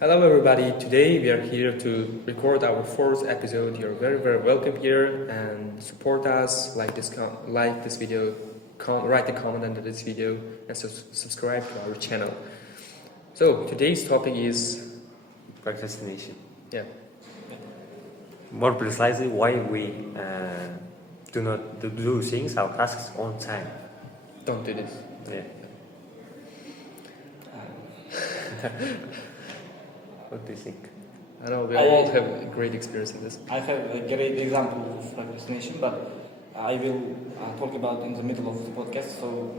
Hello everybody, today we are here to record our fourth episode. You're very welcome here and support us, like this video, write a comment under this video and subscribe to our channel. So today's topic is procrastination. Yeah. More precisely, why we do not do things, our tasks on time. Don't do this. Yeah. What do you think? I know we all have a great experience in this. I have a great example of procrastination, but I will talk about in the middle of the podcast. So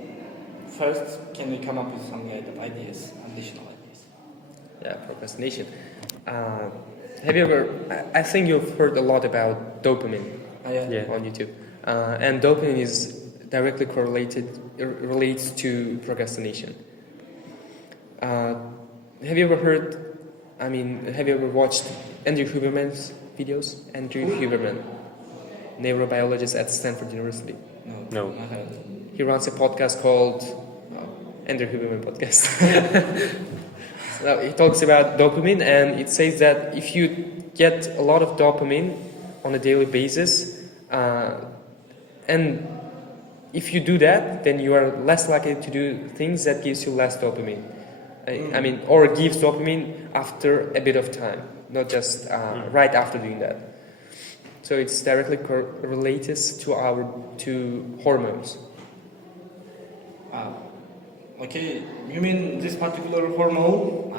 first, can we come up with some kind of ideas, additional ideas? Yeah, procrastination. Have you ever? I think you've heard a lot about dopamine on YouTube, and dopamine is directly relates to procrastination. Have you ever watched Andrew Huberman's videos? Andrew Huberman, neurobiologist at Stanford University. No. I haven't. He runs a podcast called Andrew Huberman Podcast. So he talks about dopamine, and it says that if you get a lot of dopamine on a daily basis, and if you do that, then you are less likely to do things that gives you less dopamine. Or gives dopamine after a bit of time, not just right after doing that. So it's directly related to hormones. Okay, you mean this particular hormone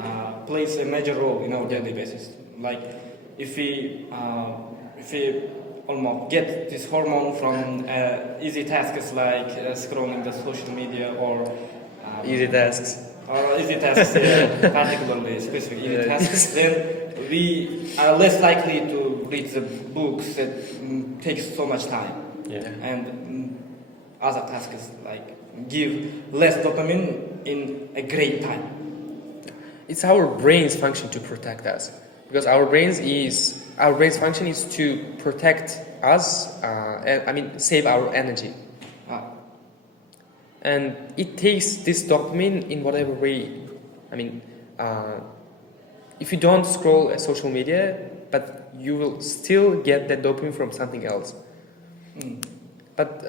plays a major role in our daily basis? Like if we almost get this hormone from easy tasks like scrolling the social media or Easy tasks. Particularly specific easy tasks, then we are less likely to read the books that takes so much time. Yeah. And other tasks like give less dopamine in a great time. It's our brain's function to protect us, because our brain's function is to protect us. Save our energy. And it takes this dopamine in whatever way. If you don't scroll social media, but you will still get that dopamine from something else. But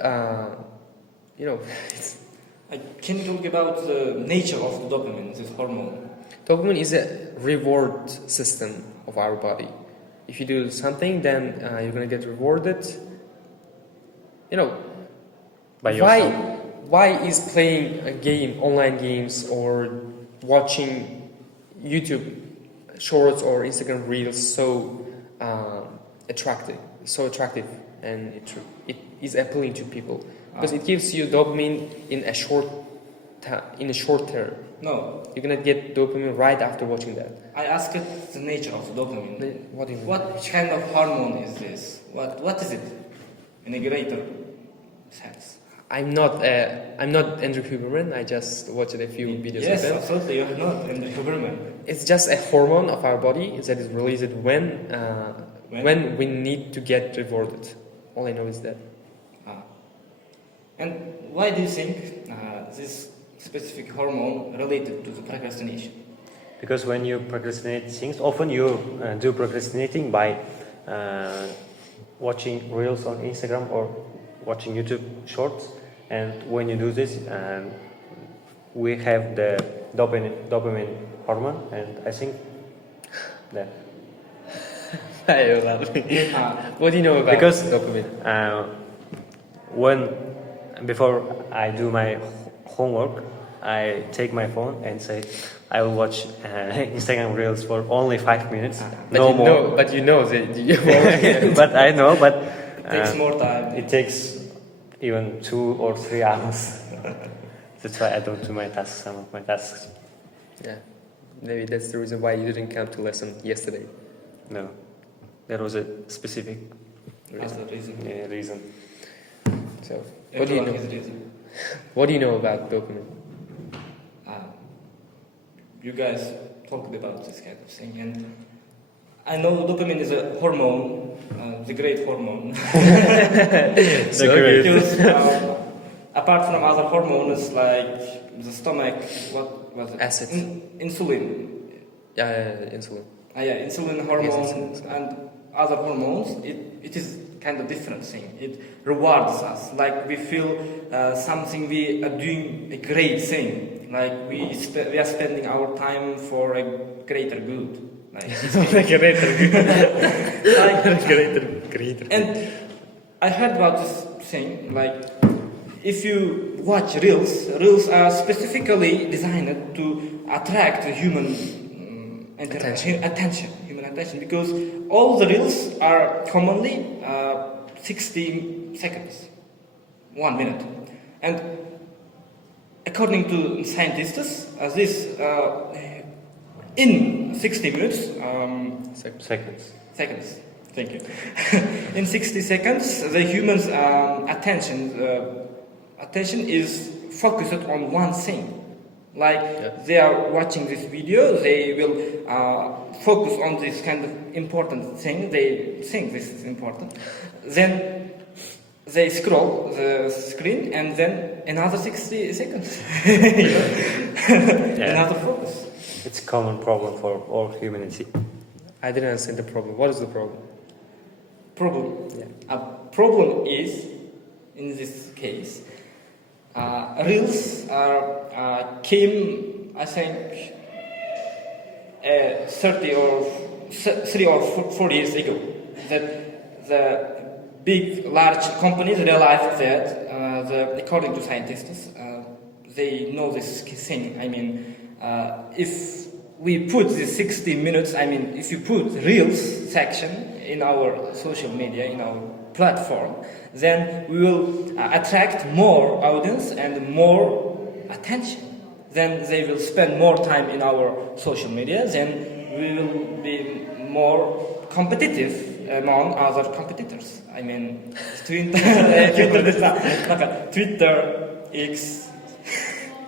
it's, Can you talk about the nature of the dopamine, this hormone? dopamine is a reward system of our body. If you do something, then you're gonna get rewarded. By yourself. Why is playing a game, online games, or watching YouTube shorts or Instagram reels so attractive, and it is appealing to people because it gives you dopamine in a short term. No, You're gonna get dopamine right after watching that. I asked the nature of the dopamine. What do you mean? What kind of hormone is this? What is it in a greater sense? I'm not Andrew Huberman. I just watched a few videos Yes, of him. absolutely, you're not in the Huberman. It's just a hormone of our body that is released when we need to get rewarded. All I know is that. And why do you think this specific hormone related to the procrastination? Because when you procrastinate things, often you do procrastinating by watching reels on Instagram or watching YouTube shorts. And when you do this, we have the dopamine hormone, and I think that. What do you know about Because dopamine? Before I do my homework, I take my phone and say I will watch Instagram reels for only 5 minutes, more. But you know that. But I know, but It takes more time. It takes even 2 or 3 hours. That's why I don't do some of my tasks. Yeah, maybe that's the reason why you didn't come to lesson yesterday. No, there was a specific Reason. So, what do you know? What do you know about dopamine? You guys talked about this kind of thing, and I know dopamine is a hormone, the great hormone. So good. Because apart from other hormones like the stomach, what was it? Acid. Insulin. Insulin. Insulin hormones insulin. and other hormones, it is kind of different thing. It rewards us, like we feel something we are doing a great thing, like we are spending our time for a greater good. Like, Greater. and I heard about this thing, like if you watch reels are specifically designed to attract the human human attention, because all the reels are commonly 60 seconds, 1 minute, and according to scientists, in 60 minutes, seconds. Thank you. In 60 seconds, the human's attention is focused on one thing. Like they are watching this video, they will focus on this kind of important thing. They think this is important. Then they scroll the screen, and then another 60 seconds. Another focus. It's a common problem for all humanity. I didn't understand the problem. What is the problem? A problem is, in this case, reels came, I think, 3 or 4 years ago. That the big, large companies realized that, according to scientists, they know this thing. I mean, if we put the 60 minutes, I mean, if you put reels section in our social media, in our platform, then we will attract more audience and more attention. Then they will spend more time in our social media. Then we will be more competitive among other competitors. I mean, Twitter, X,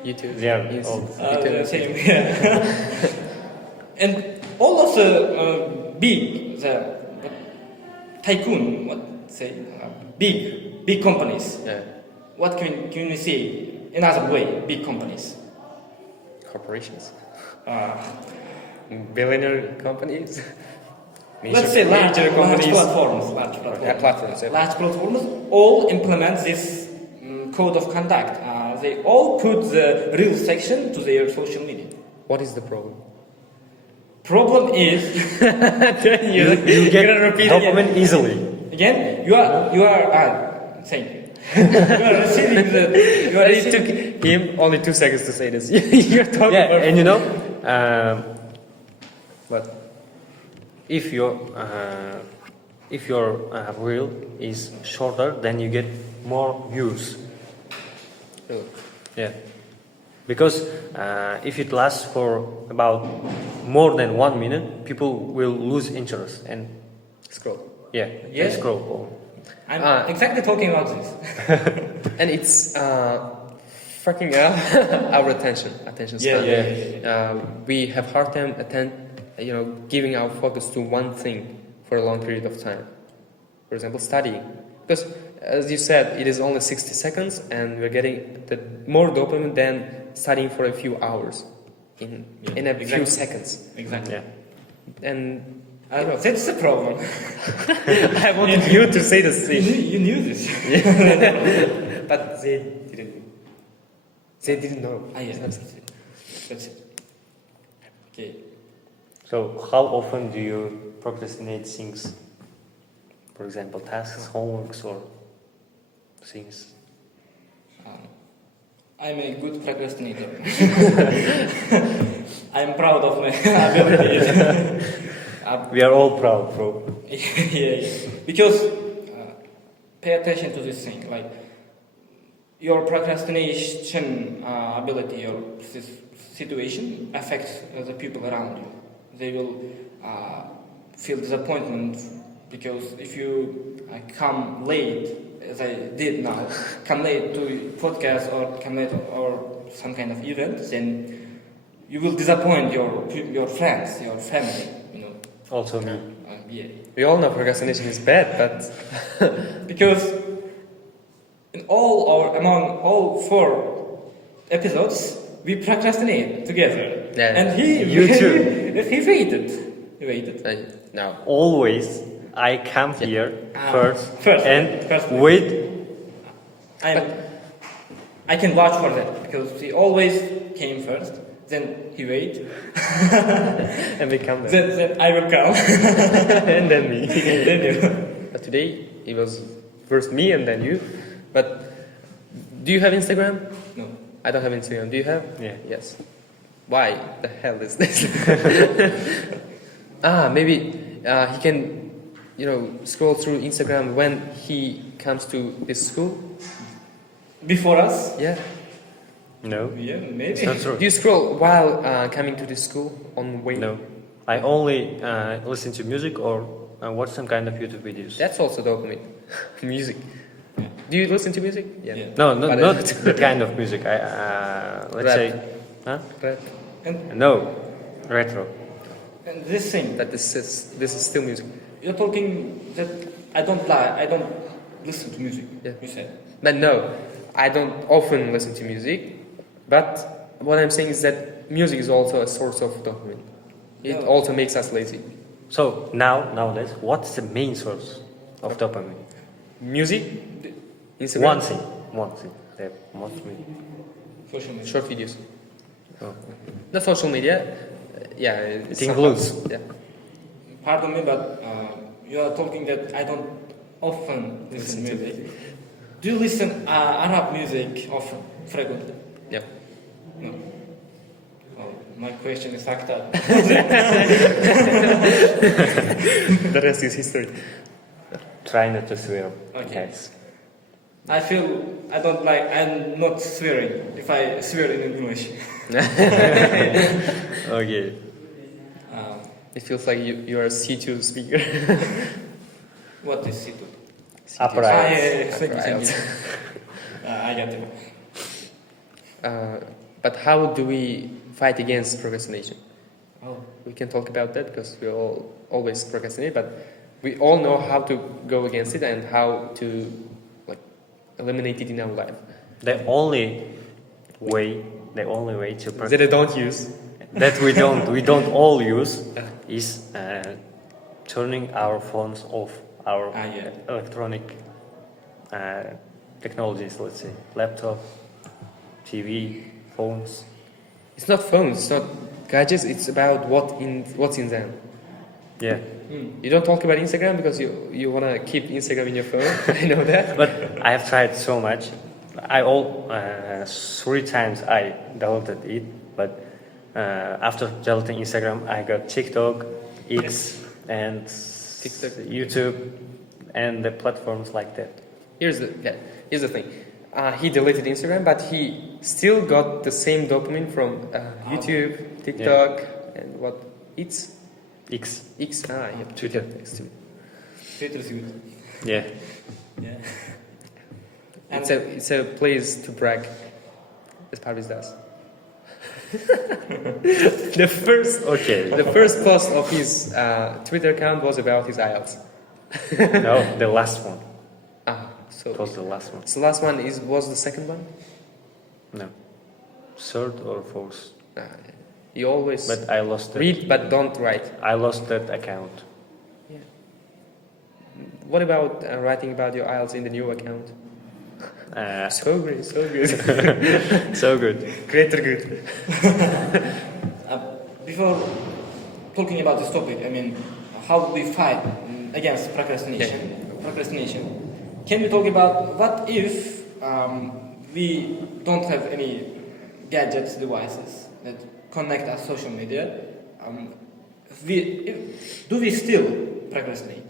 YouTube. Yeah, all the same. Yeah. And all of the the tycoon, big companies. Yeah. What can we say? Another way, big companies. Corporations. Uh, Billionaire companies. Let's say large companies. platforms. Large platforms all implement this code of conduct. They all put the real section to their social media. What is the problem? Problem is you get dopamine easily. again. You are thank you. You are receiving the. You are It receiving, took him only 2 seconds to say this. You're talking Yeah, about. and you know, What? if your reel is shorter, then you get more views. Really? Yeah, because if it lasts for about more than 1 minute, people will lose interest and Scroll. yeah, Yeah. they scroll. I'm exactly talking about this. And it's fucking up our attention span. We have hard time giving our focus to one thing for a long period of time. For example, studying, because as you said, it is only 60 seconds, and we're getting more dopamine than studying for a few hours in a few seconds. Exactly. Yeah. And That's the problem. I wanted you to say the same, You knew this. but they didn't. They didn't know. Yes, that's it. That's it. Okay. So how often do you procrastinate things? For example, tasks, homeworks, or things. I'm a good procrastinator. I'm proud of my abilities. We are all proud, bro. Yeah. Because pay attention to this thing. Like your procrastination ability or this situation affects the people around you. They will feel disappointment because if you come late, as I did now, come late to podcast or come late or some kind of event, then you will disappoint your friends, your family, Also me. Yeah. We all know procrastination is bad, but Because among all 4 episodes, we procrastinate together. Yeah. And You too. Yes, he waited. He waited. No. Always, I come here first, First, and first. wait. I can vouch for that because he always came first. Then he wait. And we come back. Then I will come. And then me. Then you. But today it was first me and then you. But do you have Instagram? No. I don't have Instagram. Do you have? Yeah. Yes. Why the hell is this? Maybe he can, scroll through Instagram when he comes to this school. Before us? Yeah. No, Yeah, maybe. it's not true. Do you scroll while coming to this school on way? No, I only listen to music or watch some kind of YouTube videos. That's also dopamine. Music. Do you listen to music? Yeah. No, But not that kind of music. Let's Rap. say, huh? But And, No, retro. and this thing, that this is still music. you're talking that I don't lie, I don't listen to music. Yeah. You said. But no, I don't often listen to music. But what I'm saying is that music is also a source of dopamine. It No. also makes us lazy. So nowadays, what's the main source of dopamine? Music, Instagram, One thing. That most me. Social media. short videos. Oh. The social media, yeah, It includes. Yeah. Pardon me, but you are talking that I don't often listen to music. Do you listen Arab music often, frequently? Yeah. No. Oh, my question is fucked up. The rest is history. Try not to swear. Okay. Guys. I feel I'm not swearing if I swear in English. Okay. It feels like you are a C2 speaker. What is C2? Upright. Thank you. Upright. I get it. But how do we fight against procrastination? Oh. We can talk about that because we all always procrastinate, but we all know how to go against it and how to eliminate it in our life. The only way to That I don't use. that we don't all use is turning our phones off, our Yeah. electronic technologies, let's say laptop, TV, phones. It's not phones, it's not gadgets, it's about what's in them. Yeah, You don't talk about Instagram because you want to keep Instagram in your phone. I know that. but I have tried so much. 3 times I downloaded it, but after deleting Instagram, I got TikTok, X, and TikTok. YouTube, and the platforms like that. Here's the thing. He deleted Instagram, but he still got the same dopamine from YouTube, TikTok, and what? X. Yeah, Twitter. X too. Twitter is good. Yeah. Yeah. It's a place to brag, as Paris does. the first post of his Twitter account was about his IELTS. No, the last one. So It was the last one. the last one was the second one. No, third or fourth. You always But I lost that. read but don't write. I lost that account. What about writing about your IELTS in the new account? So great, so good. So good. Greater good. Before talking about this topic, I mean, how do we fight against procrastination? Can we talk about what if we don't have any gadgets, devices that connect us social media? Do we still procrastinate?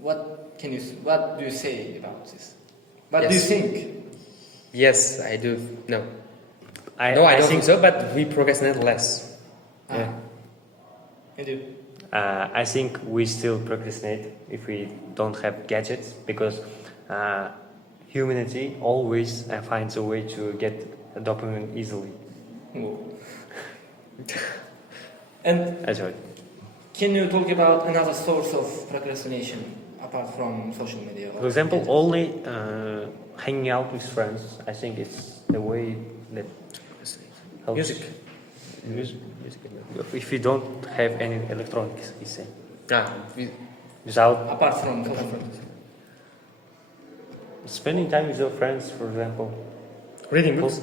What do you say about this? What do you Yes. think? Yes, I do. No, I I don't think think so. But we procrastinate less. Yeah. And you? I think we still procrastinate if we don't have gadgets because humanity always finds a way to get dopamine easily. Whoa. And That's right. can you talk about another source of procrastination apart from social media? For example, only hanging out with friends. I think it's the way that helps. Music. music. If you don't have any electronics, he's saying. We, Without Apart from girlfriend. spending time with your friends, for example. reading books.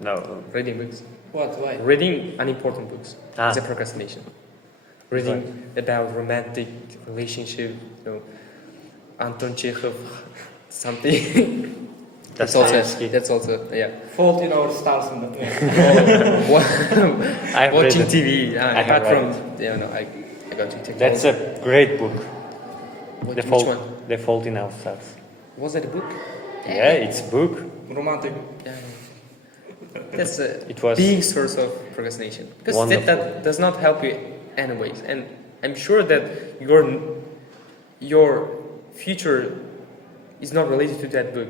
No. Reading books. What? Why? Reading unimportant books. Ah. It's a procrastination. Reading about romantic relationship, Anton Chekhov, something. Dostoevsky. That's also yeah. Fault in our stars in the I've Watching read it. TV. I have Apart read from I got to take. That's a great book. Which The Fault, one? The Fault in Our Stars. Was that a book? Yeah, it's a book. romantic. Yeah. That's a It was big source of procrastination because wonderful. that does not help you anyways, and I'm sure that your future is not related to that book.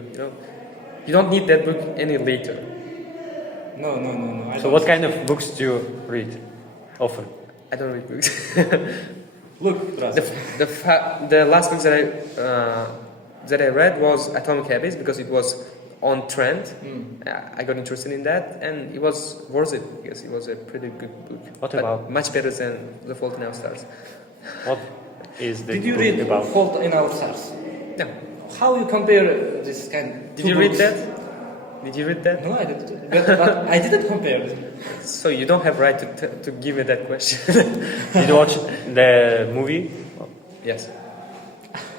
You don't need that book any later. No. I So don't. what kind of books do you read often? I don't read books. Look, Raz. The last books that I read was Atomic Habits because it was on trend. I got interested in that, and it was worth it because it was a pretty good book. What But about- much better than The Fault in Our Stars? What is the Did you book read about? Fault in Our Stars? No. How you compare this kind? Did two you read books? that? Did you read that? No, I didn't. But I didn't compare. So you don't have right to give me that question. Did you watch the movie? Yes.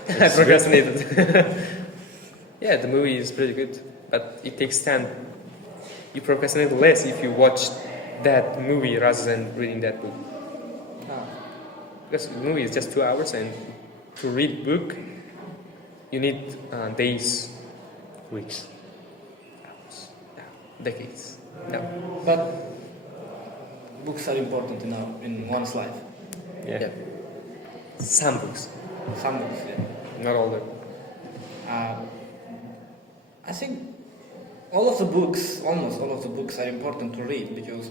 I procrastinated. Yeah, the movie is pretty good, but it takes time. You procrastinate less if you watch that movie rather than reading that book. Because the movie is just 2 hours, and to read book, you need days, Weeks. decades. No. But books are important in one's life. Yeah. Some books, Some books, yeah. not all the. I think almost all of the books are important to read because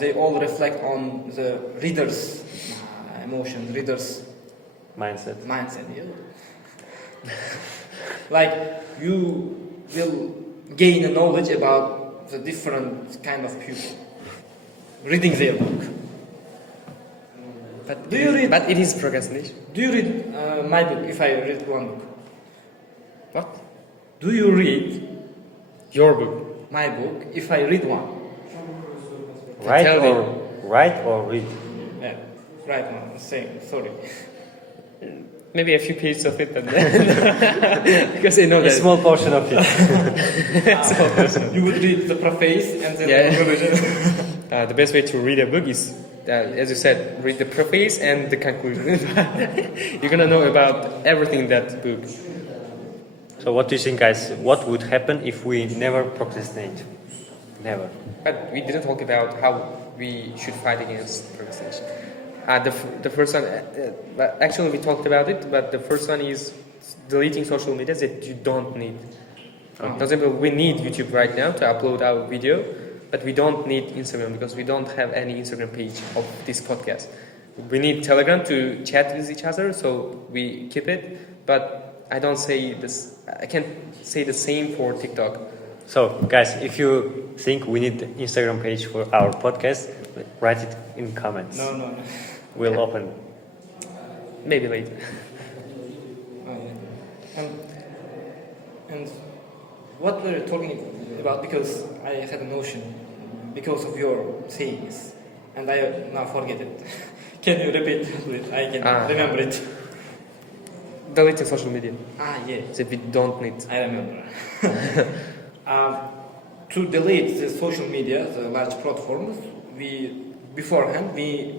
they all reflect on the reader's emotions, reader's Mindset. mindset. Yeah? Like you will gain a knowledge about the different kind of people reading their book. But Do you read- But it is procrastination. Do you read my book if I read one book? What? Do you read Your book. my book if I read one? Tell me. Write or read? Yeah, right one. Saying sorry. Maybe a few pages of it, and then because I know A that. small portion of it. You would read the preface and then Yeah. the conclusion. The best way to read a book is, as you said, read the preface and the conclusion. You're gonna know about everything in that book. So what do you think, guys? What would happen if we never procrastinate? Never. But we didn't talk about how we should fight against procrastination. The first one, actually we talked about it, but the first one is deleting social media that you don't need. For example, we need YouTube right now to upload our video, but we don't need Instagram because we don't have any Instagram page of this podcast. We need Telegram to chat with each other, so we keep it. But I don't say this. I can't say the same for TikTok. So, guys, if you think we need the Instagram page for our podcast, write it in comments. No. We'll open. Maybe later. And what were you talking about? Because I had a notion because of your sayings, and I now forget it. Can you repeat it? I can remember it. Deleting social media Yeah, that we don't need. I remember. To delete the social media, the large platforms, beforehand we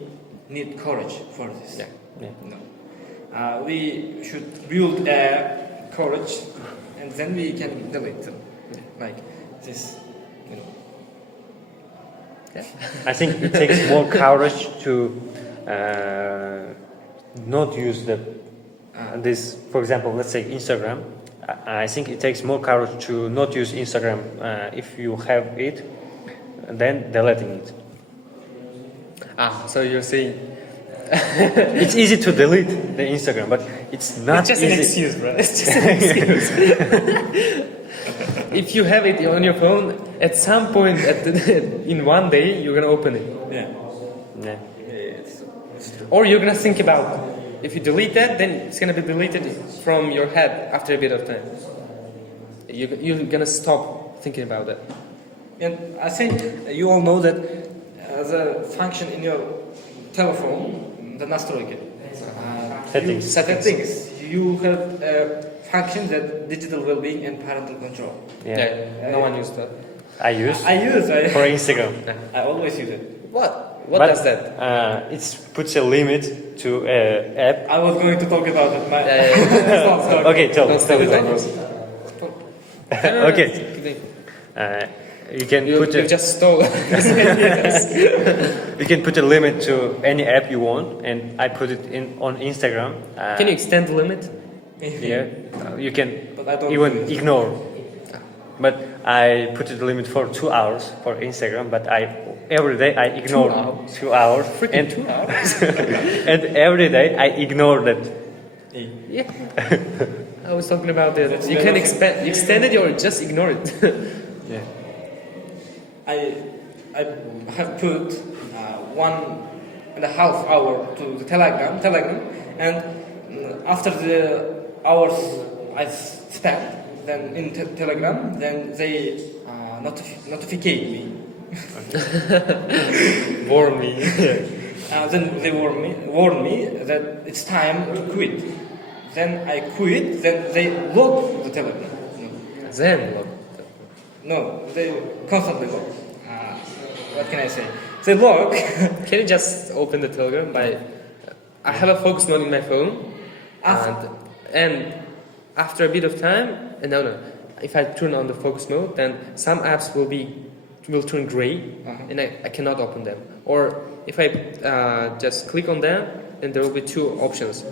need courage for this. Yeah. No. We should build courage, and then we can delete them, like this. I think it takes more courage to not use this. For example, let's say Instagram. I think it takes more courage to not use Instagram if you have it, than deleting it. So you're saying It's easy to delete the Instagram, but it's not it's just easy. an excuse, bro. It's just an excuse. If you have it on your phone, at some point in one day you're gonna open it. Yeah. Yeah. Or you're gonna think about, if you delete that, then it's gonna be deleted from your head after a bit of time. You're gonna stop thinking about that. And I think you all know that the function in your telephone, the настройки, Settings. settings, you have a function that digital well-being and parental control. Yeah. No one used that. I use I for Instagram. I always use it. What? What But, does that? It puts a limit to app. I was going to talk about it. Yeah. Okay, tell Don't steal it, tell. Andros. Okay. You can You put a, just stole. you can put a limit to any app you want, and I put it in on Instagram. Can you extend the limit? Yeah, you can But I don't even do it. ignore. But I put the limit for 2 hours for Instagram. But every day I ignore 2 hours. Freaking And 2 hours. and every day I ignore that. Yeah. I was talking about that. That's You very can often. extend it or just ignore it. Yeah. I have put 1.5 hour to the Telegram, and after the hours I spent then in Telegram, then they notificate me. Warn me. Then they warn me that it's time to quit. Then I quit. Then they lock the Telegram. Then look. No, they constantly lock. What can I say? They lock. Can you just open the Telegram by? I have a focus mode in my phone, and after a bit of time, no. If I turn on the focus mode, then some apps will turn gray, and I cannot open them. Or if I just click on them, then there will be two options.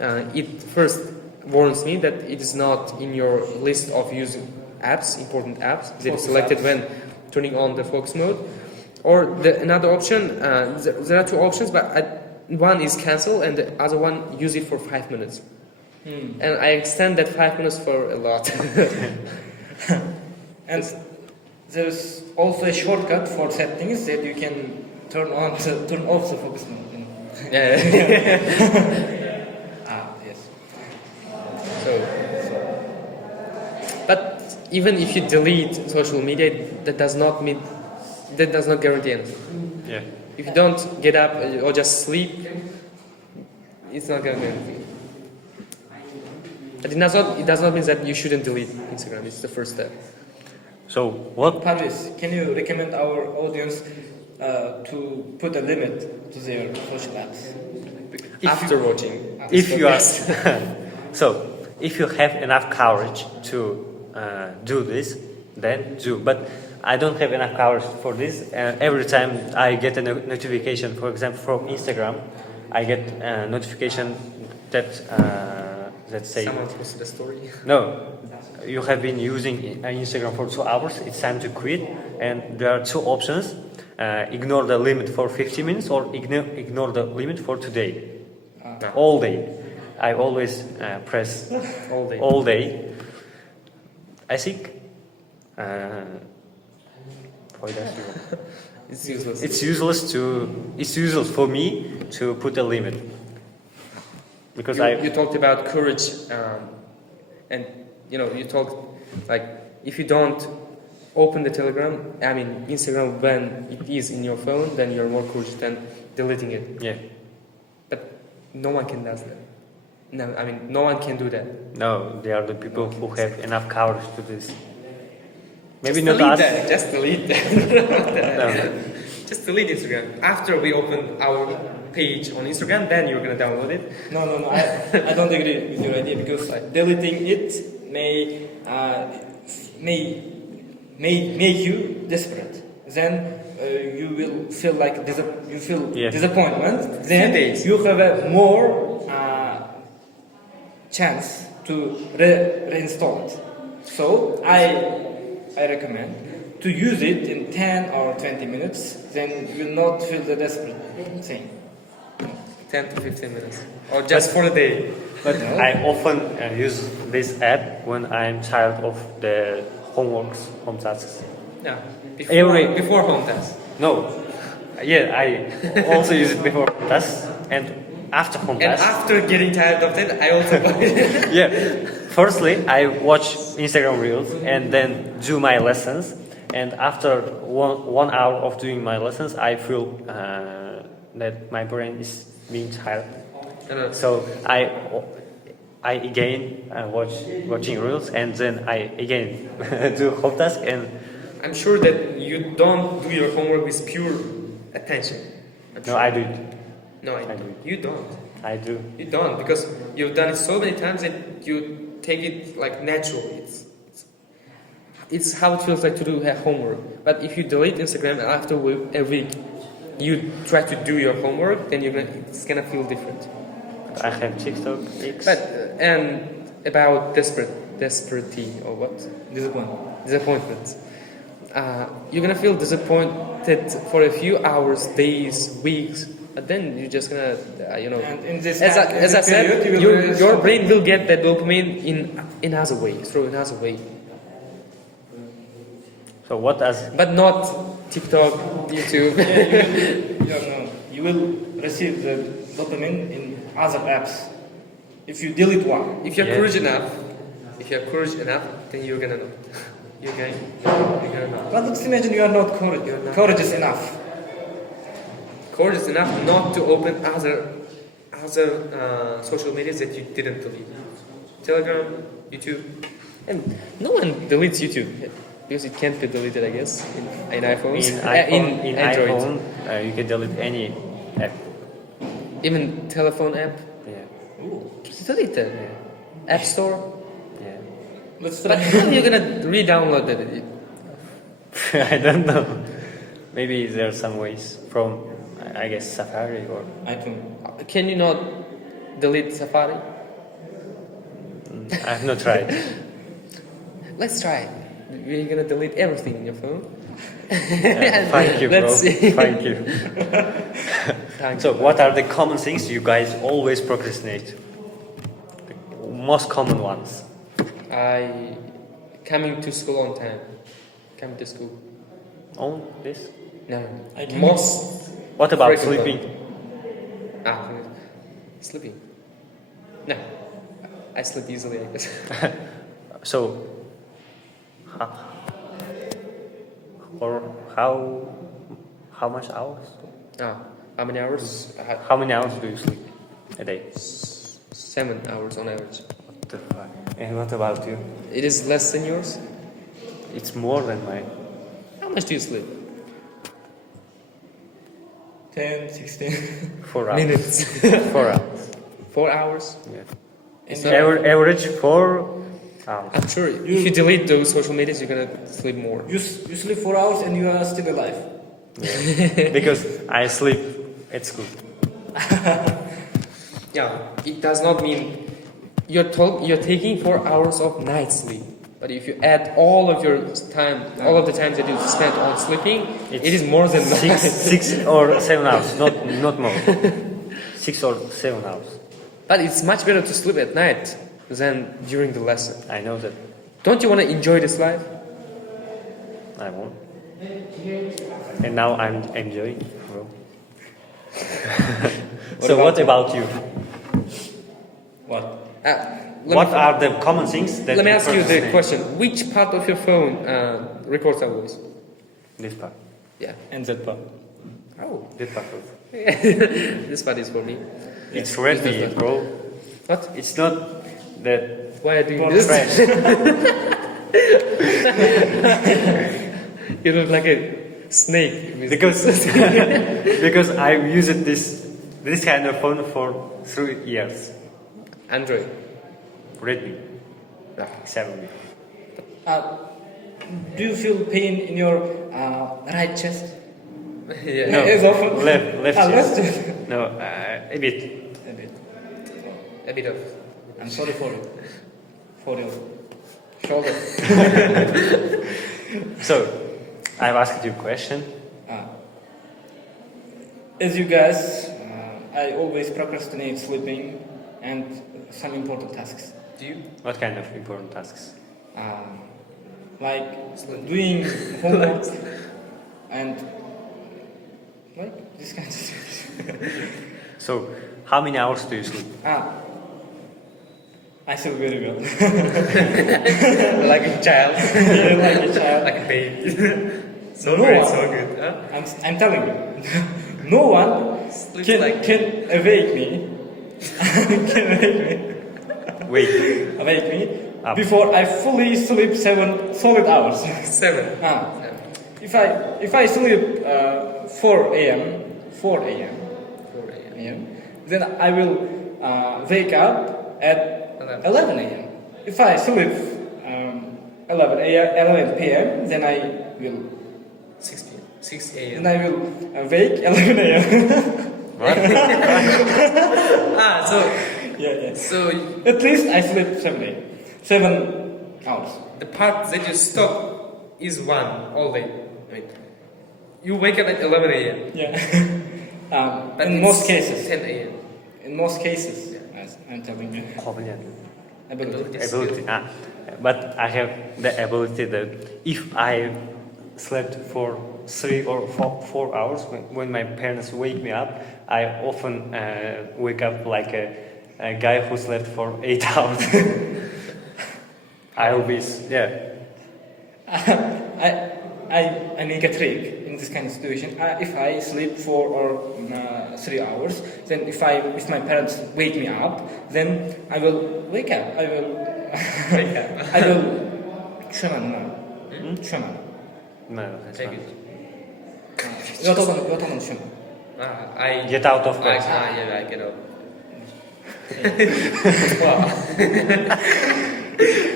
It first warns me that it is not in your list of using apps, important apps that is selected when turning on the focus mode. Or another option, there are two options, but one is cancel and the other one use it for 5 minutes. And I extend that 5 minutes for a lot. And there's also a shortcut for settings that you can turn off the focus mode. Yes. But even if you delete social media, that does not guarantee anything. Yeah. If you don't get up or just sleep, it's not going to do anything. But it does not mean that you shouldn't delete Instagram. It's the first step. So what? Parvis, can you recommend our audience to put a limit to their social apps? After watching. If this you are podcast. so, if you have enough courage to do this, then do. But I don't have enough courage for this. Every time I get a notification, for example, from Instagram, I get a notification that let's say Someone posted a story. no, you have been using Instagram for 2 hours. It's time to quit, and there are two options: ignore the limit for 50 minutes, or ignore the limit for today, all day. I always press All day. all day. I think It's useless. it's useless for me to put a limit because You talked about courage, and you talked like if you don't open the Instagram when it is in your phone, then you're more courageous than deleting it. yeah. But no one can do that. No one can do that. No, they are the people who have enough courage to do this. Maybe Just not delete us. that. Just delete that. No. Just delete Instagram. After we open our page on Instagram, then you're gonna download it. No. I don't agree with your idea because deleting it may make you desperate. Then you will feel like Yeah. disappointment. Then days. you have a more chance to reinstall it. So I recommend to use it in 10 or 20 minutes. Then you will not feel the desperate thing. 10 to 15 minutes, or just for a day. But I often use this app when I'm tired of the home tasks. Yeah. Every- Before home task. No, Yeah, I also use it before tasks and after home And tasks. after getting tired of that, I also buy it. Yeah, firstly I watch Instagram reels and then do my lessons. And after one hour of doing my lessons, I feel that my brain is being tired. So I again watching reels and then I again do home task and I'm sure that you don't do your homework with pure attention. I'm no, sure. I do it. No, I do. you don't. I do. You don't, because you've done it so many times that you take it like naturally. It's how it feels like to do homework. But if you delete Instagram after a week, you try to do your homework, then it's gonna feel different. I have TikTok, X. But and about desperately or what? Disappointment. You're gonna feel disappointed for a few hours, days, weeks, but then you're just gonna, And in this as I said, period, you will your brain will get that dopamine in another way, through another way, So what does but not TikTok, YouTube. You will receive the dopamine in other apps. If you delete one, If you're Yeah. courage enough, then you're gonna know. You're gonna know. but let's imagine you are not courageous enough. Courage enough not to open other social medias that you didn't delete. Telegram, YouTube, and no one deletes YouTube because it can't be deleted, I guess, in iPhones. in Android, iPhone you can delete any app. even telephone app, Yeah, just delete it. App Store. yeah. Let's But try. how are you gonna re-download it? I don't know. Maybe there are some ways from, I guess, Safari or. iTunes. Can you not delete Safari? I have not tried. Let's try it. We're gonna delete everything in your phone. Thank you, bro. Let's see. Thank you. Thank So, you. what are the common things you guys always procrastinate? The most common ones. I coming to school on time. Coming to school. On this. No. I can- Most What about frequent sleeping? one. Sleeping. No. I sleep easily, I guess. So, or how much hours? How many hours? How many hours do you sleep a day? 7 hours on average. What the fuck? And what about you? It is less than yours. It's more than mine. How much do you sleep? 10, 16. 4 hours. Minutes. 4 hours. 4 hours. Yeah. It's not- Average 4 hours. I'm sure if you delete those social medias, you're gonna sleep more. You sleep 4 hours and you are still alive. Because I sleep at school. Yeah, it does not mean you're taking 4 hours of night sleep. But if you add all of your time, all of the times that you spent on sleeping, it is more than that. 6 or 7 hours, not more. 6 or 7 hours. But it's much better to sleep at night than during the lesson. I know that. Don't you want to enjoy this life? I won't. And now I'm enjoying, bro. So what about you? What? What are the common things that Let me you ask you the procrastinate? question: which part of your phone records our voice? This part. Yeah. And that part. Oh, This part. this part is for me. It's Redmi, bro. What? It's not that. Why are you doing For this? Trash. You look like a snake. with- because I've used this kind of phone for 3 years. Android. Redmi Ah. 7. Do you feel pain in your right chest? Yeah. No, As often? left Ah, chest. left chest. No, a bit. A bit. A bit of I'm sorry for you. For your shoulder. So, I've asked you a question. As you guys, I always procrastinate sleeping and some important tasks. Do you? What kind of important tasks? Like doing homework and like this kind of things. So, how many hours do you sleep? I sleep very well. Like a child, Like a child. like a baby. So No great, one. so good. Huh? I'm telling you, no one Sleeps can, like- can awake me. Wait. Awake me Up. before I fully sleep 7 solid hours. 7. Ah. If I sleep 4 a.m. 4 a.m. 4 a.m. a.m., then I will wake up at 11 a.m. If I sleep 11 p.m., then I will 6 p.m. 6 then a.m. I will wake 11 a.m. Ah, so yeah. so At least I sleep 7 hours. the part that you stop is 1 all day. I mean, you wake up at 11 a.m. Yeah. But In it's most cases. 10 a.m. In most cases, as I'm telling you. Ability. But I have the ability that if I slept for 3 or 4 hours, when my parents wake me up, I often wake up like a guy who slept for 8 hours. I'll be, yeah. I make a trick in this kind of situation. If I sleep 4 or 3 hours, then if my parents wake me up, then I will wake up. I will Wake up. I will Şömen. Şömen. No, that's Take fine. it. Yatalım şömen. I Get out of bed. yeah, I get out. Wow.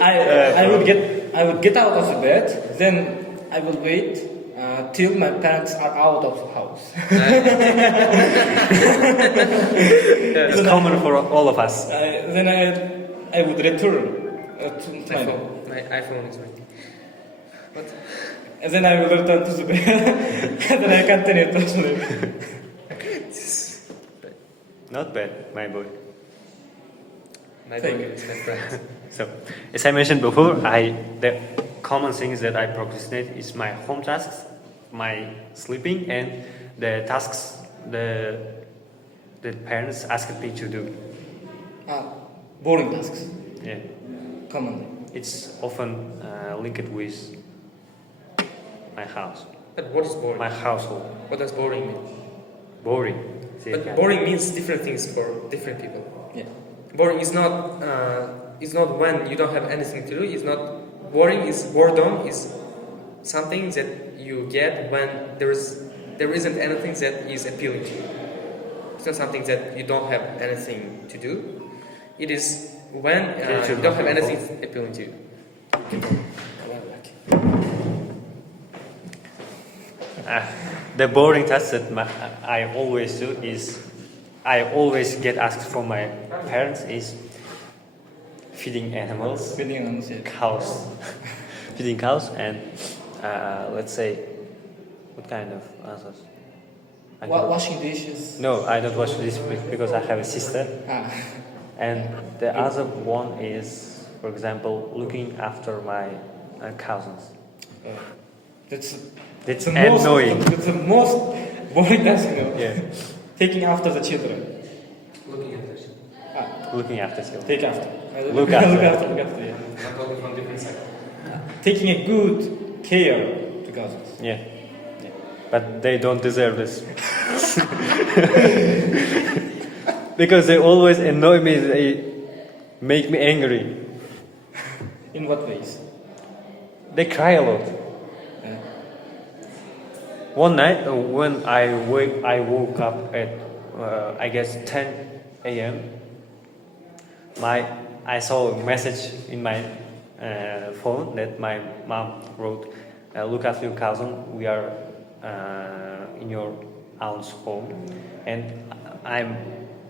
I would get out of the bed, then I will wait till my parents are out of the house. It's common for all of us. Then I would return to my bed. My iPhone is ready. What? And then I will return to the bed. And then I continue to sleep. Not bad, my boy. My Thank boy you. is my friend. So, as I mentioned before, the common things that I procrastinate is my home tasks, my sleeping, and the tasks the parents asked me to do. Boring tasks, Yeah, commonly. it's often linked with my house, But what is boring? my household. What does boring mean? Boring. But boring means different things for different people. Yeah. Boring is not when you don't have anything to do. It's not boring. Is boredom is something that you get when there isn't anything that is appealing to you. It's not something that you don't have anything to do. It is when you don't have anything appealing to you. The boring task that I always do is, I always get asked from my parents is feeding animals, Feeding animals, yeah. cows, feeding cows, and let's say, what kind of answers? I don't- Washing dishes. No, I don't watch this because I have a sister. Ah. And the other one is, for example, looking after my cousins. That's That's the most, annoying. that's the most boring task, you know. Yeah, Taking after the children. Looking at this. looking after children. Take after. Look after. Look after, yeah. I'm talking from different side. Taking a good care to cousins. Yeah. But they don't deserve this. Because they always annoy me, they make me angry. In what ways? They cry a lot. Yeah. One night when I woke up at I guess 10 a.m. I saw a message in my phone that my mom wrote, "Look after your cousin. We are in your aunt's home, and I'm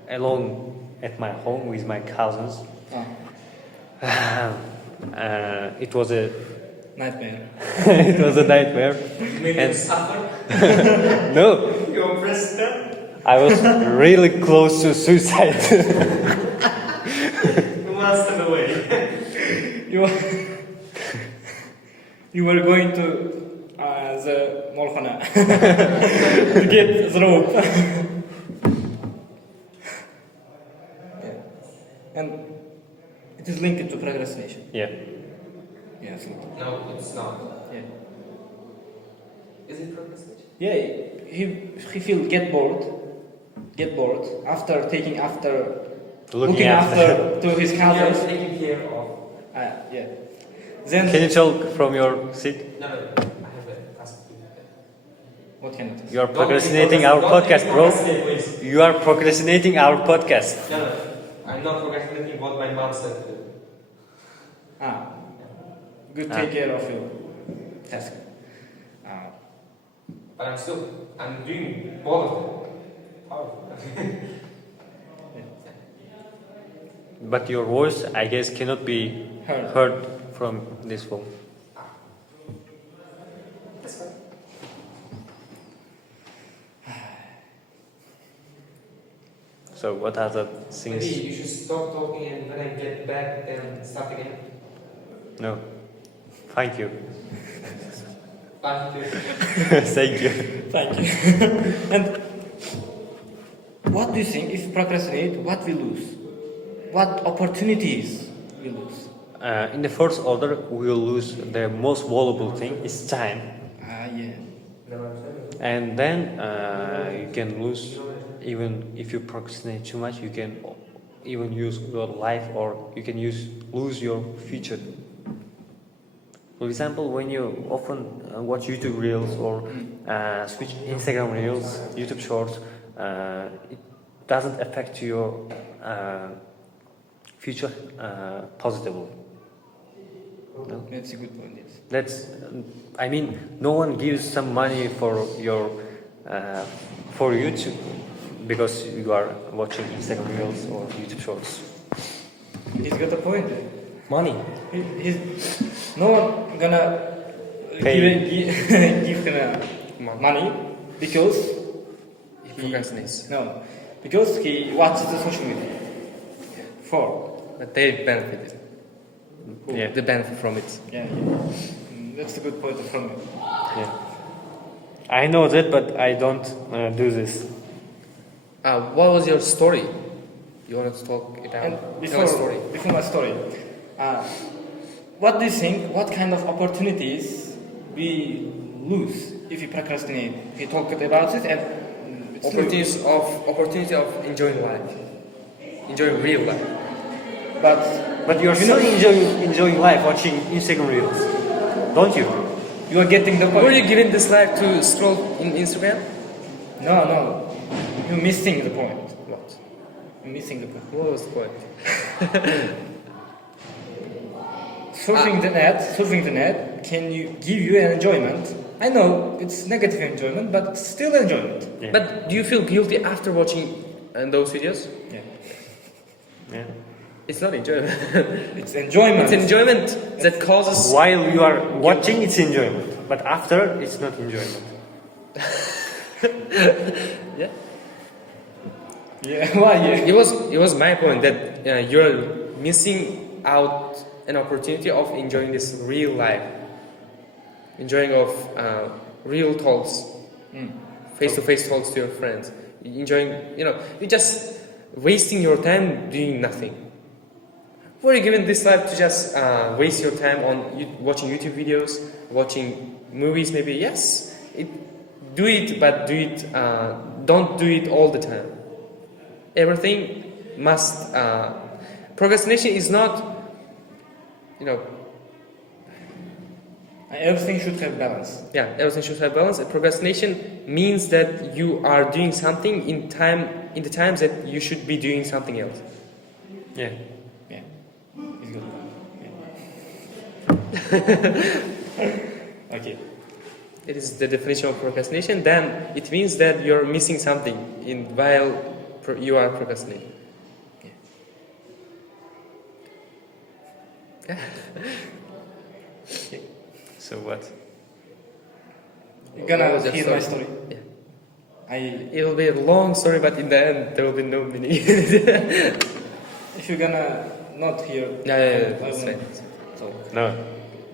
alone at my home with my cousins." It was a Nightmare. it was a nightmare. And no, Your president? I was really close to suicide. Once in a way. You were going to the molxona to get the rope. Yeah. And it is linked to procrastination. Yeah. Yeah, absolutely. No, it's not. Yeah. Is it procrastination? Yeah, he feel get bored after looking after to his cousins. taking care of. Yeah. Then Can you talk from your seat? No, I have a task. what kind of thing? You are procrastinating our podcast, bro. You are procrastinating our podcast. No, I'm not procrastinating what my mom said to do. Good. Take care of your task. But I'm doing both of them. But your voice, I guess, cannot be heard from this phone. That's fine. So what are the Maybe things? you should stop talking and when I get back then start again. No. Thank you. Thank you. Thank you. Thank you. And what do you think if procrastinate? What we lose? What opportunities we lose? In the first order, we will lose the most valuable thing is time, Yeah. and then you can lose. Even if you procrastinate too much, you can even use your life, or you can lose your future. For example, when you often watch YouTube Reels or switch Instagram Reels, YouTube Shorts, it doesn't affect your future positively. No? That's a good point. Yes. That's, I mean, no one gives some money for your for you to, because you are watching Instagram Reels or YouTube Shorts. He's got a point. Money. He's no one gonna give him money because He procrastinates. no, because he watches the social media. But they benefited. Yeah. They benefit from it. Yeah. That's a good point from you. Yeah. I know that, but I don't do this. What was your story? You wanted to talk about? And Tell a story. before my story, what do you think? What kind of opportunities we lose if we procrastinate? We talked about it, and it's true. Opportunity of enjoying life, enjoying real life. But you're still enjoying life watching Instagram Reels, don't you? You are getting the point. Were you given this life to scroll in Instagram? No. You're missing the point. What? You're missing the point. What was the point? Surfing the net can give you an enjoyment. I know it's negative enjoyment, but it's still enjoyment. Yeah. But do you feel guilty after watching those videos? Yeah. Yeah. It's not enjoyment. It's enjoyment. It's enjoyment that causes. While you are watching, it's enjoyment, but after, it's not enjoyment. Yeah. Yeah. Why? Yeah. It was my point that you're missing out an opportunity of enjoying this real life, enjoying of real talks, face-to-face talks to your friends, enjoying. You're just wasting your time doing nothing. Were you given this life to just waste your time on watching YouTube videos, watching movies? Maybe yes. Do it, but do it. Don't do it all the time. Everything must. Procrastination is not. Everything should have balance. Yeah, everything should have balance. Procrastination means that you are doing something in the times that you should be doing something else. Yeah. Yeah. It's good. Yeah. Okay. It is the definition of procrastination. Then it means that you're missing something while you are procrastinating. Yeah. So what? You're gonna What was your hear my story. Yeah. It will be a long story, but in the end there will be no meaning. If you're gonna not hear, Yeah. I That's won't. right. So No.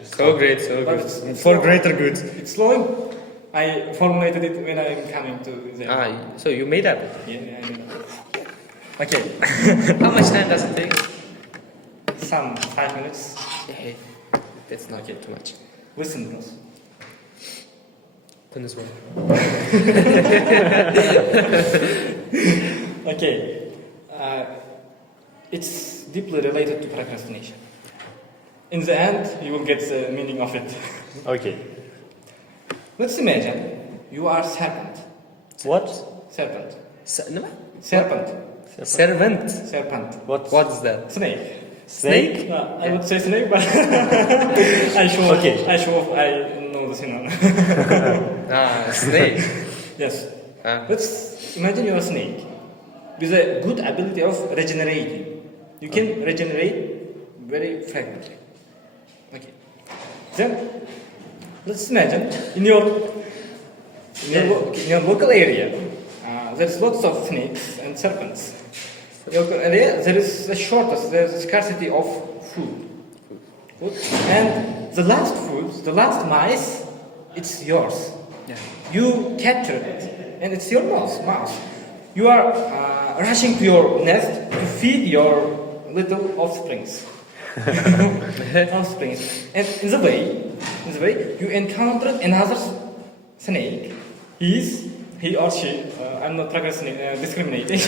So great, so But good. it's For slow. greater good. it's slowing. I formulated it when I'm coming to there. So you made up. Yeah, I know. Okay. How much time does it take? Some 5 minutes. Yeah, that's not Okay. too much. Listen, bros. Then as well. Okay. It's deeply related to procrastination. In the end, you will get the meaning of it. Okay. Let's imagine you are serpent. What? Serpent. No? Serpent. Servant. Serpent. What is that? Snake. Snake? I would say snake, but I show Okay. I know the synonym. Snake. Yes. Ah. Let's imagine you're a snake with a good ability of regenerating. You can regenerate very frequently. Okay. Then let's imagine in your local area there's lots of snakes and serpents. In your local area there is a shortage, there's a scarcity of food. And the last food, the last mice, it's yours. Yeah. You captured it, and it's your mouse. You are rushing to your nest to feed your little offsprings. Offsprings. And in the way, you encountered another snake. He or she, I'm not discriminating.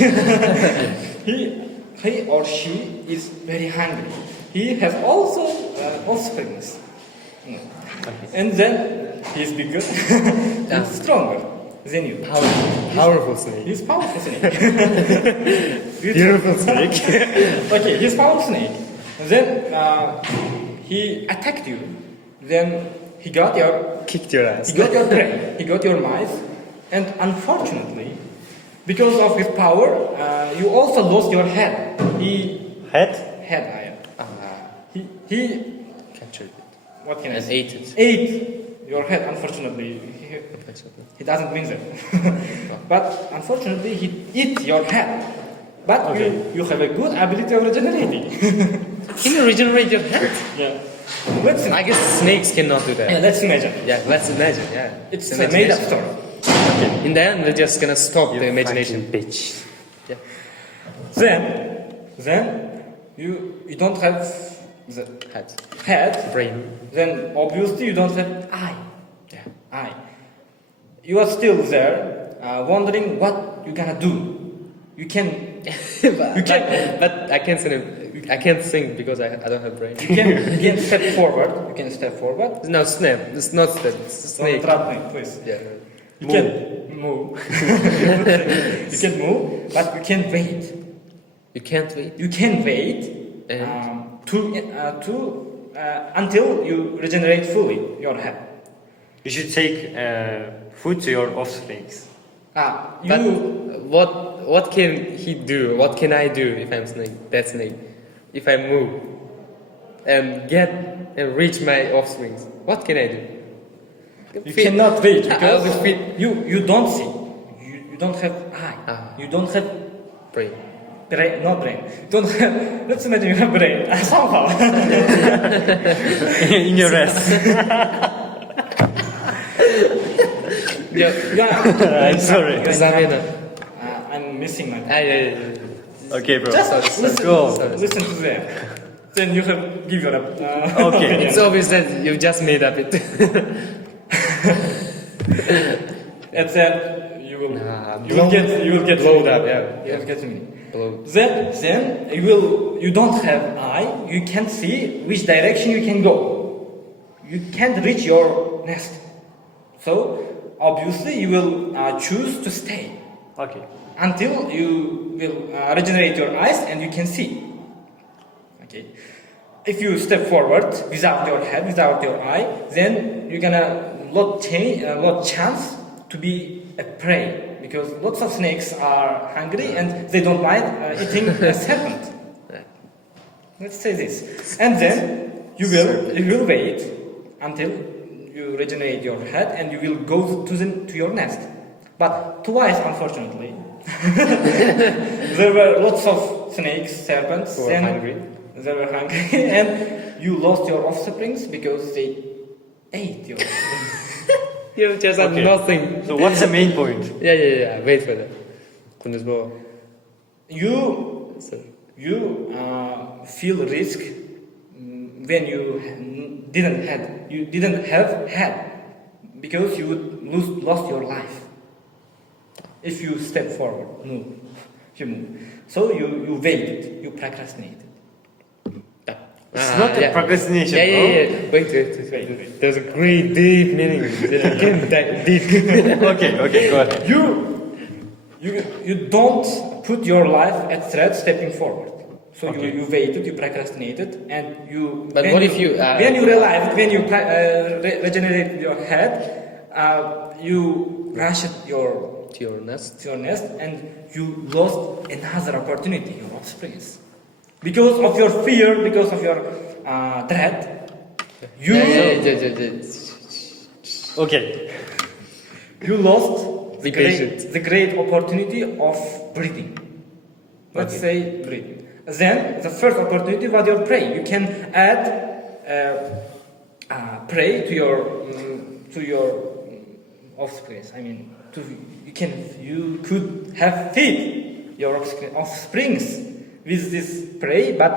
he or she is very hungry. He has also offsprings. And then he's bigger, he's stronger than you. Powerful snake. He's powerful snake. Beautiful snake. Okay, he's powerful snake. And then he attacked you. Then he got your Kicked your ass. brain. He got your mice. And unfortunately, because of his power, you also lost your head. Head? He Captured it. what can I And say? ate it. Ate your head. Unfortunately, he doesn't mean that. But unfortunately, he ate your head. But Okay. you have a good ability of regenerating. Can you regenerate your head? Yeah. Let's I guess snakes cannot do yeah, that. let's imagine. Yeah, let's imagine. Yeah, It's an a made-up imagination. story. In the end, we're just gonna stop the imagination. Fucking bitch. Yeah. Then you don't have the head. Brain. Then obviously you don't have eye. Yeah. Eye. You are still there, wondering what you're gonna do. You can But I can't sing. I can't sing because I don't have brain. you can step forward. You can step forward. No, snap. It's not snap. It's a Don't snake. trap me, please. Yeah. You can move. You can move, but you can't wait. You can't wait. You can wait until you regenerate fully your head. You should take food to your offsprings. But what can he do? What can I do if I'm snake? That snake. If I move and get and reach my offsprings, what can I do? You cannot wait I'll be because fit. you don't see. You don't have eye. You don't have Brain. brain. Not brain. You don't have. Let's imagine you have brain somehow. In your ass. Yeah. I'm sorry. Zamena. I'm missing my. Okay, bro. Just listen. Go. Listen to them. Then you have give your Okay. It's obvious that you just made up it. And then you will get blowed me. up, yeah. You will get me. Blow. Then you don't have eye. You can't see which direction you can go. You can't reach your nest. So obviously you will choose to stay Okay. until you will regenerate your eyes and you can see. Okay. If you step forward without your head, without your eye, then you're gonna lot chance to be a prey because lots of snakes are hungry and they don't mind eating a serpent. Let's say this, and then you will wait until you regenerate your head and you will go to your nest. But twice, unfortunately, there were lots of snakes, serpents, Who were and hungry. they were hungry, and you lost your offsprings because they ate your offspring. You just had Okay. nothing. So what's the main point? Yeah. Wait for that. Kunduzbo. You So, feel risk when you didn't have had, because you would lost your life if you step forward, you move. So you waited, you procrastinated. It's not a procrastination, bro. Yeah. Wait. There's a great deep meaning. Again, that deep. Okay, go ahead. You don't put your life at threat stepping forward. So Okay. you waited, you procrastinated, and you. But when what if you, when you realized, when you regenerated your head, you rushed To your nest. to your nest, and you lost another opportunity, your offsprings, because of your fear, because of your dread. You Yeah. Okay. you lost Be patient. the great opportunity of breathing. Let's Okay. say breathing. Then the first opportunity was your prey. You can add prey to your offspring. I mean, you could have feed your offsprings with this prey, but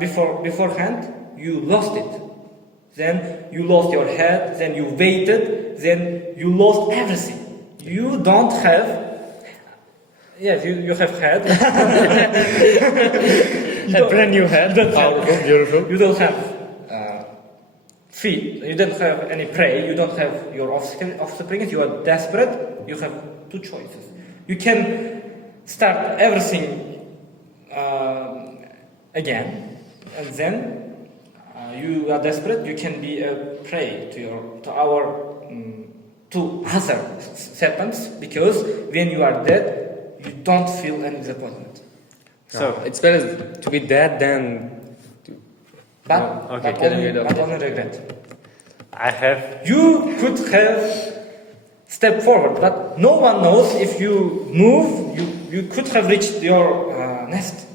beforehand you lost it. Then you lost your head. Then you waited. Then you lost everything. You don't have. Yes, you have had. A brand new head. Powerful, beautiful. You don't have feed. You don't have any prey. You don't have your offspring. You are desperate. You have two choices. You can start everything again, and then you are desperate. You can be a prey to other serpents, because when you are dead, you don't feel any disappointment. So it's better to be dead than. But, Okay, but, can only, you get but up? only regret. I have. You could have stepped forward, but no one knows if you move. You could have reached your nest.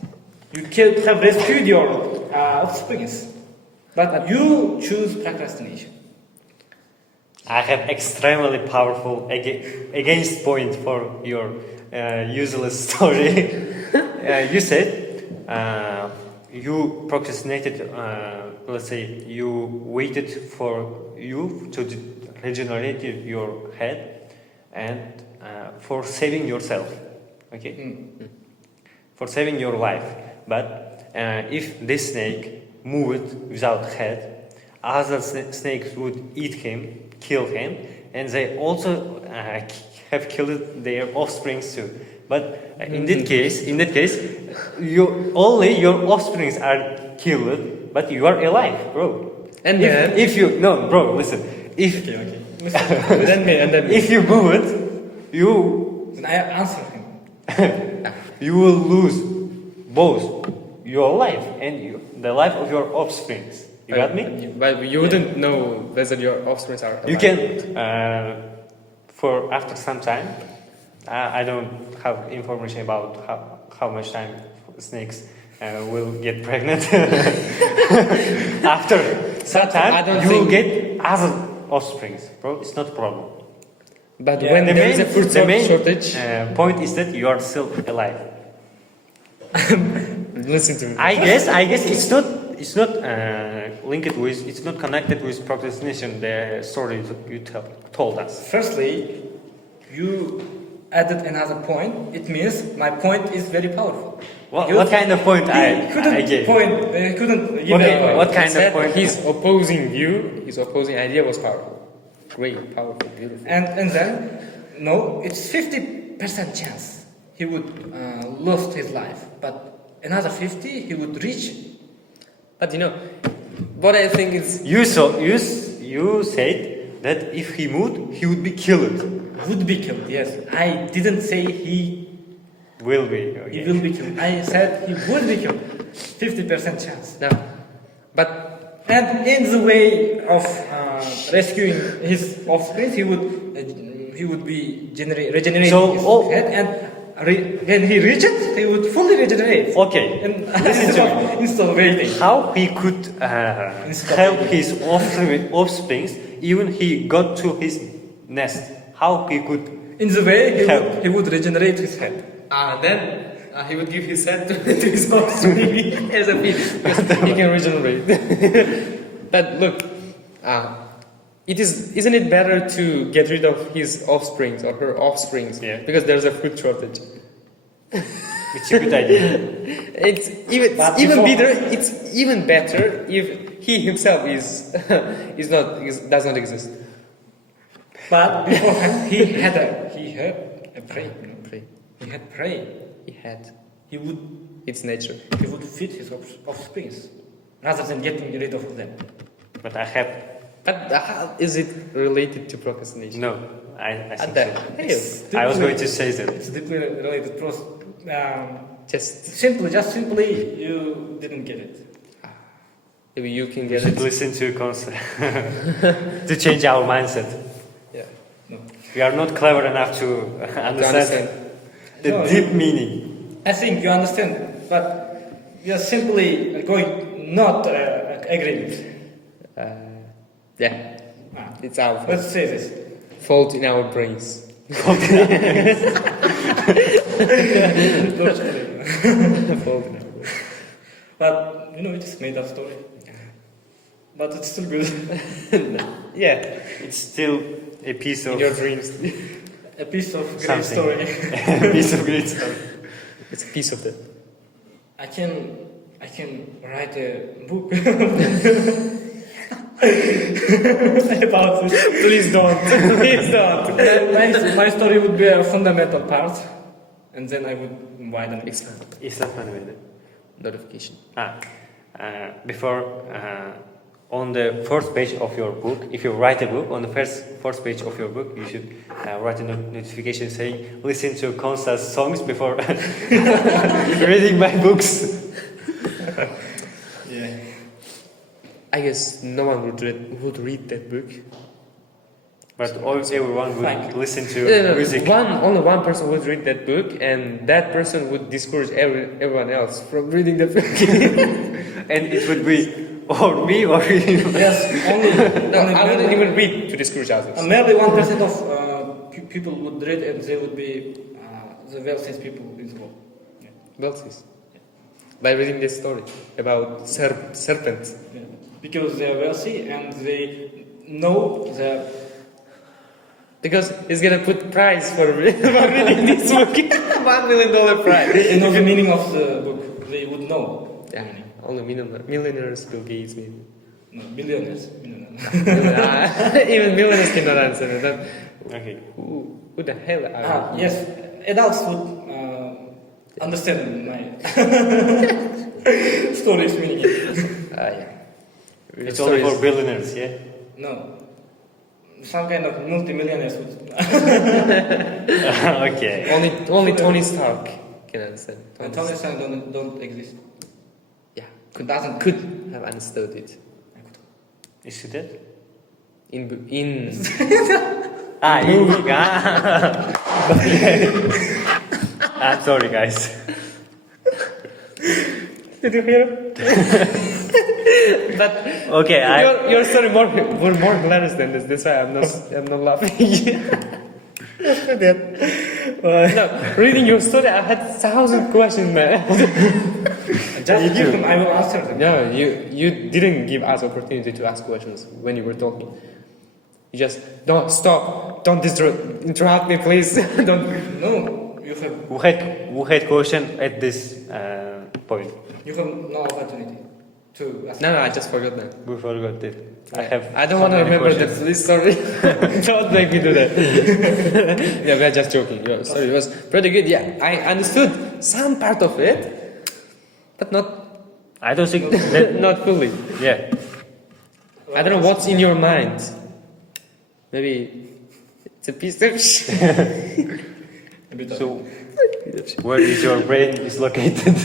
You could have rescued your offsprings, but you choose procrastination. I have extremely powerful against point for your useless story. You said you procrastinated. Let's say you waited for you to regenerate your head and for saving yourself. Okay, for saving your life. But if this snake moved without head, other snakes would eat him, kill him, and they also have killed their offsprings too. But in that case, only your offsprings are killed, but you are alive, bro. And then. If you no, bro, listen. If Then if you move it, you Then I answer him. you will lose both your life and the life of your offsprings. You got me? But you wouldn't know whether your offspring are alive. You can, for after some time, I don't have information about how much time snakes will get pregnant. After some time, I don't you will think- get other offsprings, bro. It's not a problem. But Yeah, when The there is a main, food the main shortage, point is that you are still alive. listen to me. I guess it's not linked with, it's not connected with procrastination. The story you told us. Firstly, you added another point. It means my point is very powerful. What kind of point I gave? Couldn't give Okay, a point. what kind of Said point? his opposing view, his opposing idea was powerful. Great, powerful, beautiful. And then, no, it's 50% chance he would lost his life, but another 50 he would reach. But you know, what I think is You said that if he moved, he would be killed. Would be killed. Yes, I didn't say he Will be. he Okay. will be killed. I said he would be killed. 50% chance. no, but And in the way of rescuing his offspring, he would be regenerating So, his oh. head, and when he reaches, he would fully regenerate. Okay. And Listen to me. instead of waiting. How he could help his offsprings, even he got to his nest. How he could? In the way Help. he would regenerate his head. Then he would give his head to his offspring as a feed because he can regenerate. But look, isn't it better to get rid of his offsprings or her offsprings Yeah. because there's a food shortage? It's a good idea. It's even But even before- better. It's even better if he himself does not exist. But beforehand he had a prey. You know? Prey. He had prey. He had. He would It's nature. feed his offsprings rather than getting rid of them. But I have But how is it related to procrastination? no. I think That, so. hey, I was going to say that. It's deeply related process. just Just simply, you didn't get it. maybe you can We get should it. listen to concept to change our mindset. Yeah. No. We are not clever enough to To understand the No, deep meaning. I think you understand, but you are simply going not agree with. Yeah. It's our fault. Let's say this. Fault in our brains. Don't say Fault in our brains. But you know, it's made up story. But it's still good. Yeah. It's still a piece In of your dreams. A piece of great Something. story. a piece of great story. It's a piece of that. I can write a book about this. Please don't. Please don't. My story would be a fundamental part, and then I would widen it. Expand. İhsan Paneveli. Notification. Before, on the first page of your book, if you write a book, on the first page of your book, you should write a notification saying, listen to Konsta's songs before reading my books. Yeah. I guess no one would read that book. But everyone would Fine. listen to No, music. only one person would read that book, and that person would discourage everyone else from reading the book. And it would be or me or you. Yes. Only. No, only I wouldn't merely- even read to discourage others. Merely 1% of people would read, and they would be the wealthiest people in the world. Yeah. Beltis. By reading this story about serpent. Yeah. Because they are wealthy and they know the. Because he's gonna put prize for reading this book. $1 million prize. They know the meaning of the book. They would know. the Yeah, meaning. only millionaires, Bill Gates, maybe. No, billionaires. Even millionaires cannot answer that. Okay. Who the hell are you? Yes, adults would understand my story's meaning. Yeah. It's only for billionaires, yeah? No. Some kind of multi-millionaires would. Okay. Only Tony Stark can understand. And Tony Stark don't exist. Yeah, Could could have understood it. Is it that? In in I'm sorry, guys. Did you hear? But Okay, your story were more hilarious than this. That's why I'm not laughing. After that, no, reading your story, I had 1,000 questions, man. just give them, I will answer them. No, you didn't give us opportunity to ask questions when you were talking. You just don't stop, don't interrupt me, please. Don't. No, you have who had question at this point? no opportunity to ask. No, I just forgot that. We forgot it. I don't want to remember this story. Don't make me do that. Yeah, we are just joking. Your story was pretty good. Yeah, I understood some part of it, but not I don't think that. not fully. Yeah. I don't know what's in your mind. Maybe it's a piece of shit. A bit of- So, where is your brain is located?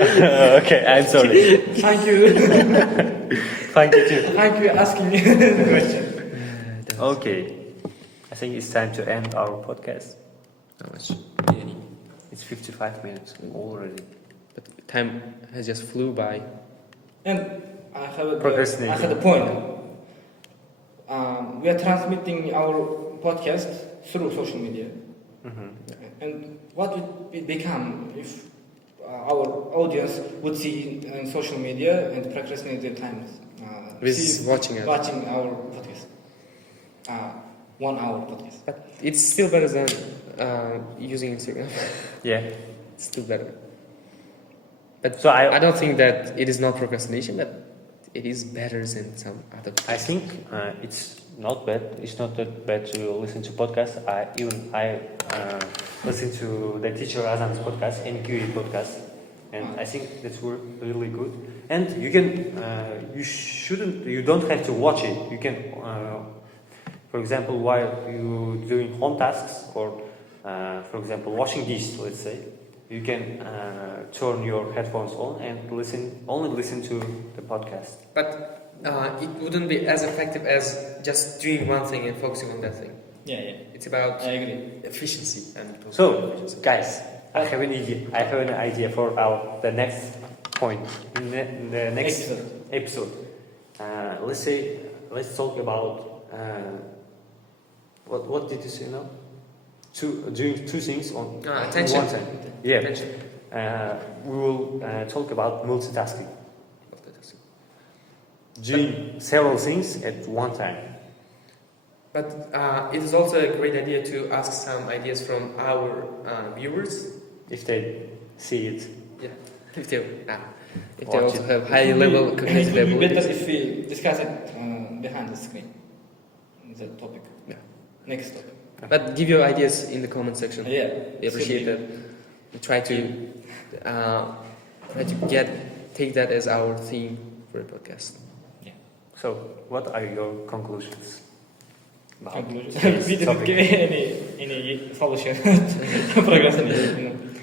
Okay, I'm sorry. Thank you. Thank you too. Thank you asking me the question. Okay, I think it's time to end our podcast. How much? It's 55 minutes already. But time has just flew by. And I had a Procrastinating. point. we are transmitting our podcast through social media. And what would it become if our audience would see in social media and procrastinate their time With watching it. watching our podcast, 1 hour podcast. But it's still better than using Instagram. Yeah. It's still better. But So I don't think that it is not procrastination, but it is better than some other. I think it's not bad. It's not that bad to listen to podcasts. I listen to the teacher Azam's podcast, NQE podcast, and I think that's really good. And you can, you don't have to watch it. You can, for example, while you doing home tasks or, for example, washing dishes, let's say, you can turn your headphones on and only listen to the podcast. But it wouldn't be as effective as just doing one thing and focusing on that thing. Yeah. It's about I agree. efficiency and So, guys, I have an idea. I have an idea for the next point, the next episode. Let's talk about what did you say now? Doing two things on attention. one time. Yeah. Attention. We will talk about multitasking. Doing several things at one time. But it is also a great idea to ask some ideas from our viewers. If they see it. Yeah. If they Watch also it. have high level cognitive It would be better abilities. if we discuss it behind the screen. The topic. Yeah. Next topic. But give your ideas in the comment section. Yeah. We appreciate that. We try to take that as our theme for the podcast. So, what are your conclusions? about Conclusion. today's We didn't topic? give any solution to procrastination.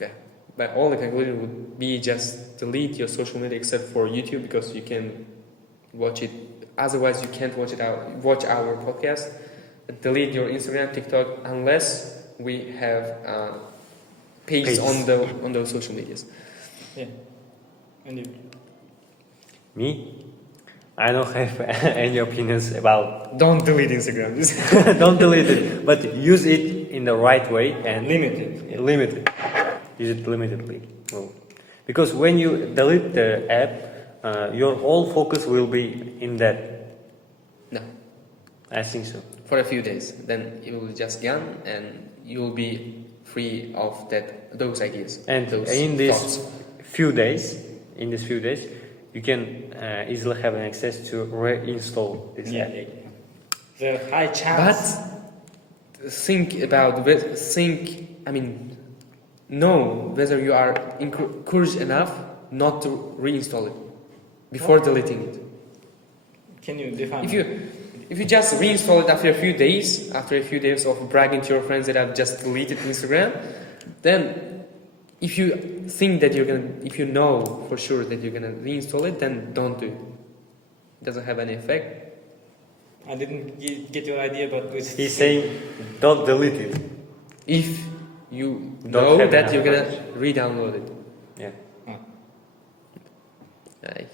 Yeah. My only conclusion would be just delete your social media except for YouTube because you can watch it. Otherwise, you can't watch our podcast. Delete your Instagram, TikTok, unless we have pages Pages. on those social medias. Yeah. And you? Me? I don't have any opinions about. Don't delete Instagram. Don't delete it, but use it in the right way and Limited. limit it. Use it limitedly. No. Because when you delete the app, your whole focus will be in that. No. I think so. For a few days, then it will just gone, and you will be free of those ideas And those in these thoughts. few days, you can easily have an access to reinstall this app. The high chance. But know whether you are courage enough not to reinstall it before deleting it. Can you define? If you just reinstall it after a few days of bragging to your friends that I've just deleted Instagram, then if you think that if you know for sure that you're gonna reinstall it, then don't do it. It doesn't have any effect. I didn't get your idea, but He's saying don't delete it. If you Don't know have that enough you're gonna courage. re-download it. Yeah.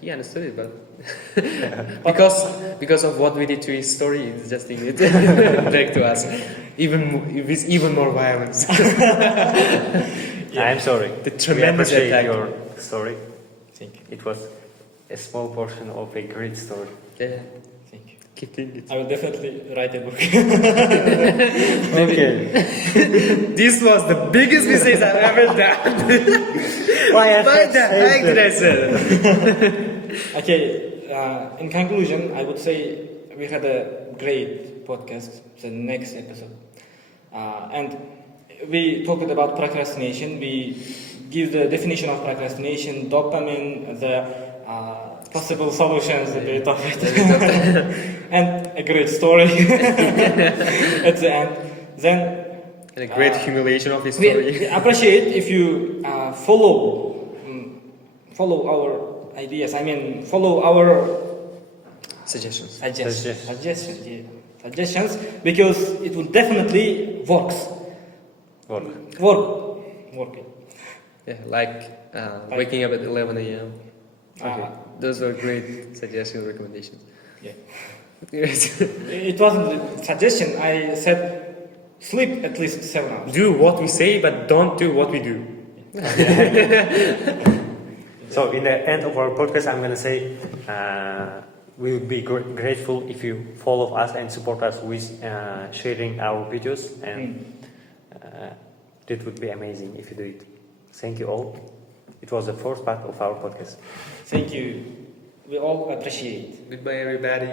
He understood it, but because of what we did to his story, it's just taking it back to us, with even more violence. I'm sorry. The We tremendous appreciate attack. your story. Thank you. It was a small portion of a great story. Yeah, Thank you. keep thinking it. I will definitely write a book. Okay. This was the biggest mistake I've ever done. Why Why the heck did I say that? Okay, in conclusion, I would say we had a great podcast, the next episode. And we talked about procrastination. We give the definition of procrastination, dopamine, the possible solutions of it, and a great story at the end. Then And a great humiliation of his we story. appreciate if you follow our ideas. I mean, follow our Suggestions. suggestions, because it will definitely work. Yeah, like waking up at 11 a.m. Okay. Those are great suggestions, recommendations. Yeah. It wasn't a suggestion. I said sleep at least 7 hours. Do what we say, but don't do what we do. So in the end of our podcast, I'm gonna say we would be grateful if you follow us and support us with sharing our videos, and it would be amazing if you do it. Thank you all. It was the first part of our podcast. Thank you. We all appreciate. Goodbye, everybody.